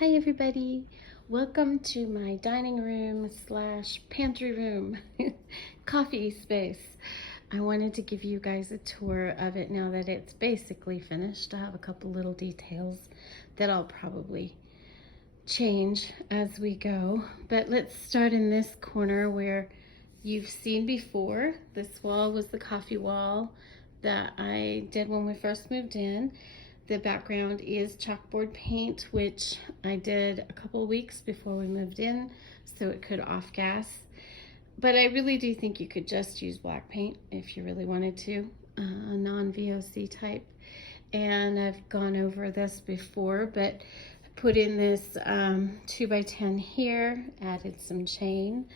Hi everybody, welcome to my dining room slash pantry room coffee space. I wanted to give you guys a tour of it now that it's basically finished. I have a couple little details that I'll probably change as we go, but let's start in this corner where you've seen before. This wall was the coffee wall that I did when we first moved in. The background is chalkboard paint, which I did a couple weeks before we moved in so it could off gas. But I really do think you could just use black paint if you really wanted to, a non-VOC type. And I've gone over this before, but put in this 2x10 here, added some chain.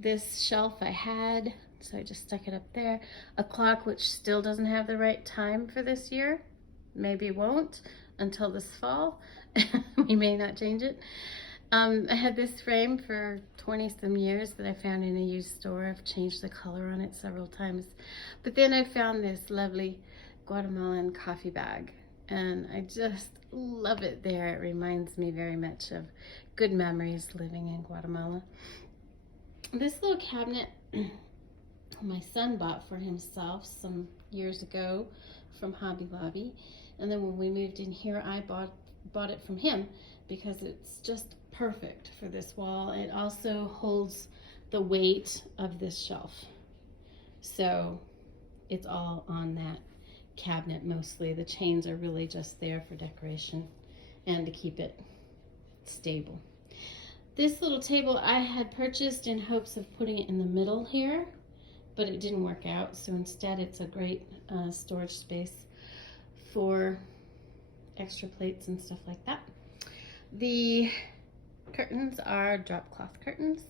This shelf I had, so I just stuck it up there. A clock which still doesn't have the right time for this year. Maybe won't until this fall. We may not change it. I had this frame for 20 some years that I found in a used store. I've changed the color on it several times. But then I found this lovely Guatemalan coffee bag and I just love it there. It reminds me very much of good memories living in Guatemala. This little cabinet my son bought for himself some years ago from Hobby Lobby. And then when we moved in here, I bought it from him because it's just perfect for this wall. It also holds the weight of this shelf. So it's all on that cabinet mostly. The chains are really just there for decoration and to keep it stable. This little table I had purchased in hopes of putting it in the middle here, but it didn't work out. So instead it's a great storage space for extra plates and stuff like that. The curtains are drop cloth curtains,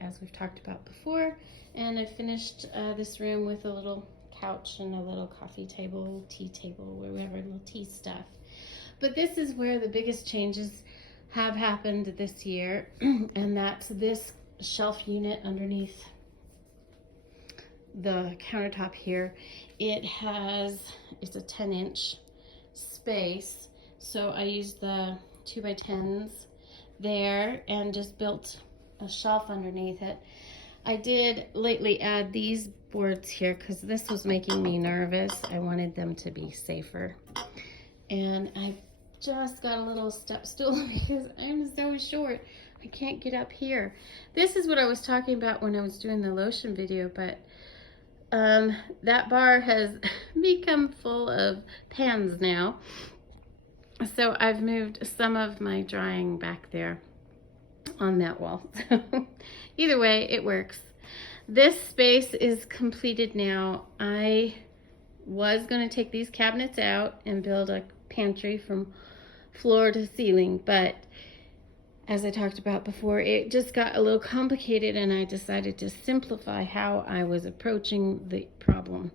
as we've talked about before. And I finished this room with a little couch and a little coffee table, tea table, whatever, little tea stuff. But this is where the biggest changes have happened this year, and that's this shelf unit underneath the countertop here. It's a 10-inch space, so I used the 2x10s there and just built a shelf underneath it. I did lately add these boards here because this was making me nervous. I wanted them to be safer, and I just got a little step stool because I'm so short. I can't get up here. This is what I was talking about when I was doing the lotion video, but that bar has become full of pans now. So I've moved some of my drying back there on that wall. Either way, it works. This space is completed now. I was going to take these cabinets out and build a pantry from floor to ceiling, but as I talked about before, it just got a little complicated and I decided to simplify how I was approaching the problem.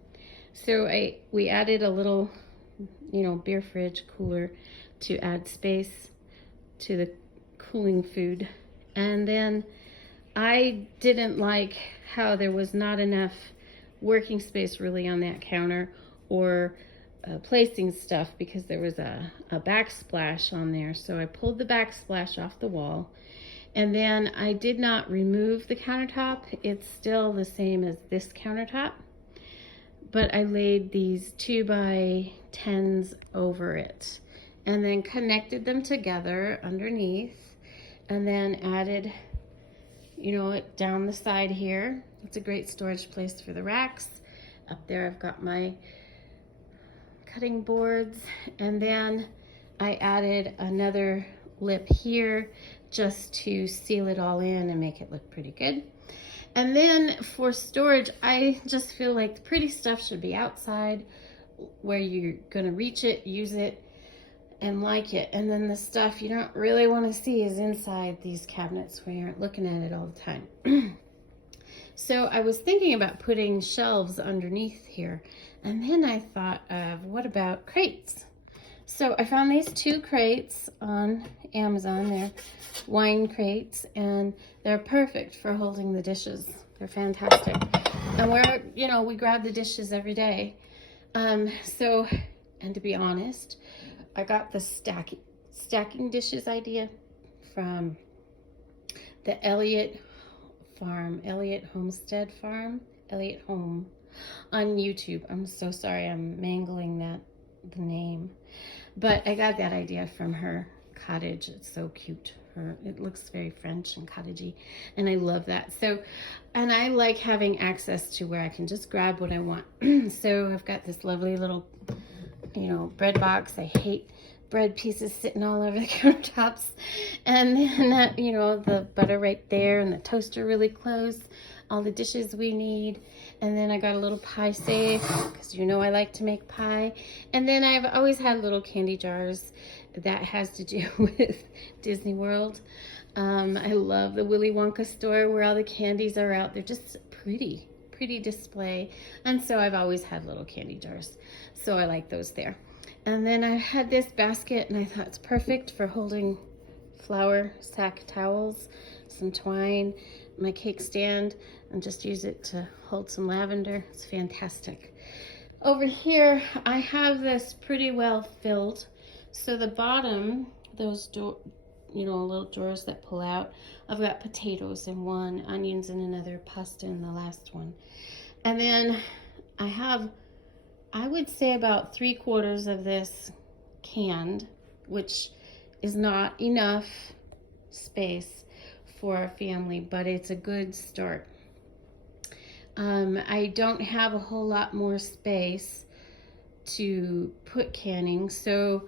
So we added a little, beer fridge cooler to add space to the cooling food. And then I didn't like how there was not enough working space really on that counter or placing stuff because there was a backsplash on there. So I pulled the backsplash off the wall, and then I did not remove the countertop. It's still the same as this countertop, but I laid these 2x10s over it and then connected them together underneath, and then added it down the side here. It's a great storage place for the racks. Up there I've got my cutting boards, and then I added another lip here just to seal it all in and make it look pretty good. And then for storage, I just feel like the pretty stuff should be outside where you're gonna reach it, use it, and like it. And then the stuff you don't really want to see is inside these cabinets where you aren't looking at it all the time. So I was thinking about putting shelves underneath here, and then I thought of, what about crates? So I found these 2 crates on Amazon. They're wine crates, and they're perfect for holding the dishes. They're fantastic. And we grab the dishes every day. And to be honest, I got the stacking dishes idea from the Elliott Homestead Farm, Elliott Home on YouTube. I'm so sorry, I'm mangling the name. But I got that idea from her cottage. It's so cute. It looks very French and cottagey, and I love that. So, and I like having access to where I can just grab what I want. So I've got this lovely little, bread box. I hate bread pieces sitting all over the countertops. And then that, the butter right there and the toaster really close, all the dishes we need. And then I got a little pie safe because I like to make pie. And then I've always had little candy jars. That has to do with Disney World. I love the Willy Wonka store where all the candies are out. They're just pretty display. And so I've always had little candy jars. So I like those there. And then I had this basket, and I thought it's perfect for holding flour sack towels, some twine, my cake stand, and just use it to hold some lavender. It's fantastic. Over here, I have this pretty well filled. So the bottom, those little drawers that pull out, I've got potatoes in one, onions in another, pasta in the last one. And then I have, I would say, about 3/4 of this canned, which is not enough space for a family, but it's a good start. I don't have a whole lot more space to put canning, so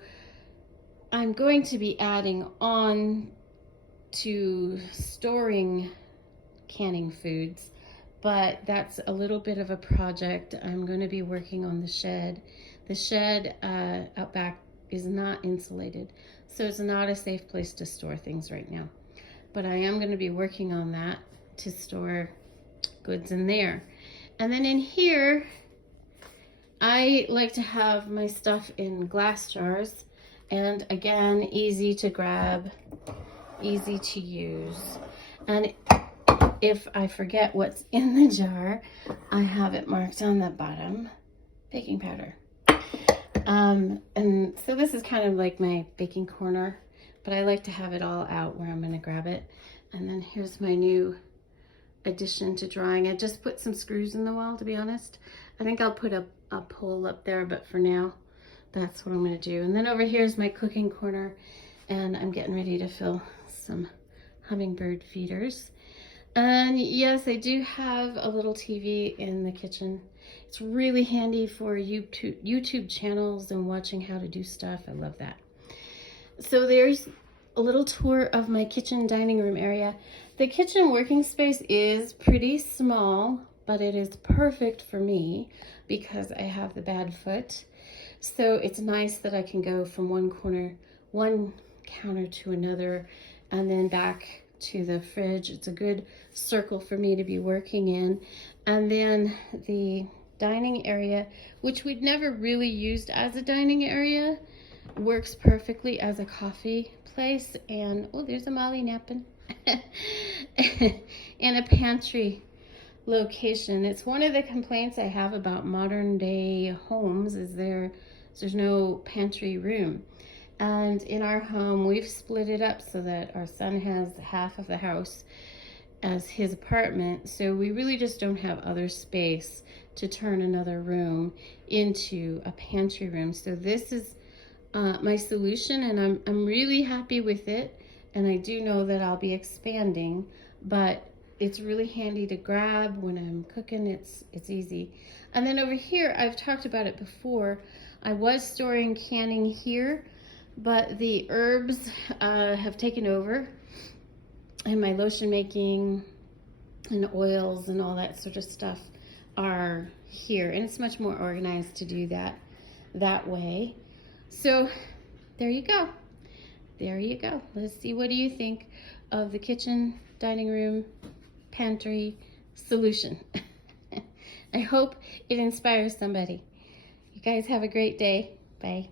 I'm going to be adding on to storing canning foods, but that's a little bit of a project. I'm going to be working on the shed. The shed out back is not insulated, so it's not a safe place to store things right now. But I am going to be working on that to store goods in there. And then in here, I like to have my stuff in glass jars. And again, easy to grab, easy to use. And if I forget what's in the jar, I have it marked on the bottom, baking powder. And so this is kind of like my baking corner, but I like to have it all out where I'm going to grab it. And then here's my new addition to drawing. I just put some screws in the wall, to be honest. I think I'll put a pole up there, but for now, that's what I'm going to do. And then over here is my cooking corner, and I'm getting ready to fill some hummingbird feeders. And yes, I do have a little TV in the kitchen. It's really handy for YouTube channels and watching how to do stuff. I love that. So there's a little tour of my kitchen dining room area. The kitchen working space is pretty small, but it is perfect for me because I have the bad foot. So it's nice that I can go from one counter to another and then back to the fridge. It's a good circle for me to be working in. And then the dining area, which we'd never really used as a dining area, works perfectly as a coffee place. And oh, there's a Molly napping. And a pantry location. It's one of the complaints I have about modern day homes is there's no pantry room. And in our home, we've split it up so that our son has half of the house as his apartment. So we really just don't have other space to turn another room into a pantry room. So this is my solution, and I'm really happy with it. And I do know that I'll be expanding, but it's really handy to grab when I'm cooking. It's easy. And then over here, I've talked about it before. I was storing canning here, but the herbs have taken over, and my lotion making and oils and all that sort of stuff are here, and it's much more organized to do that way. So there you go. There you go. Let's see, what do you think of the kitchen, dining room, pantry solution? I hope it inspires somebody. You guys have a great day. Bye.